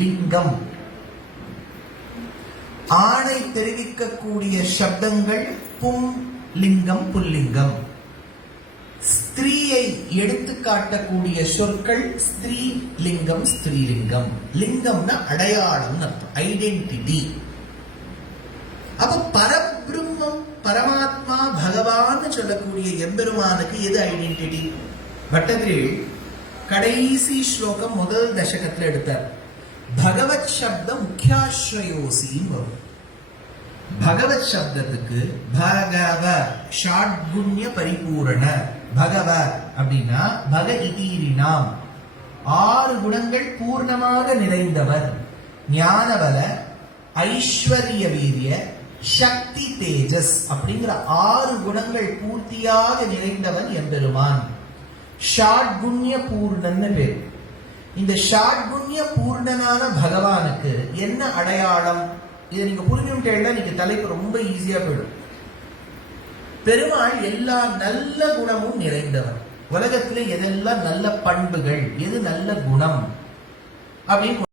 லிங்கம். ஆணை தெரிவிக்கக்கூடிய சப்தங்கள் பும் லிங்கம் புல்லிங்கம். ஸ்திரீயை எடுத்து காட்டக்கூடிய சொற்கள் ஸ்திரீ லிங்கம் ஸ்திரீலிங்கம். லிங்கம்னா அடையாளம் அர்த்தம், ஐடென்டிட்டி. அப்ப பரபிரம்மம் பரமாத்மா பகவான் சொல்லக்கூடிய எம்பெருமானுக்கு எது ஐடென்டிட்டி? பட்டதிரி கடைசி ஸ்லோகம் முதல் தசகத்துல எடுத்தார். பகவத் சப்தம் முக்கியாஸ்ரயோசின்னு வரும். பகவத் சப்தத்துக்கு பகவ ஷாட்குண்ய பரிபூரண. பகவ அப்படின்னா பக இதீரினாம், 6 குணங்கள் பூர்ணமாக நிறைந்தவர். ஞானபல ஐஸ்வர்ய வீரிய சக்தி தேஜஸ் அப்படிங்கிற 6 குணங்கள் பூர்த்தியாக நிறைந்தவன் எம்பெருமான். ஷாட்குண்ய பூர்ணன்னு பேர். இந்த ஷாட்குண்ய பூர்ணனான பகவானுக்கு என்ன அடையாளம்? இதை நீங்க புரிஞ்சுட்டேன்னா நீங்க தலைப்பு ரொம்ப ஈஸியா போயிடும். பெருமாள் எல்லா நல்ல குணமும் நிறைந்தவர். உலகத்துல எதெல்லாம் நல்ல பண்புகள், எது நல்ல குணம் அப்படின்னு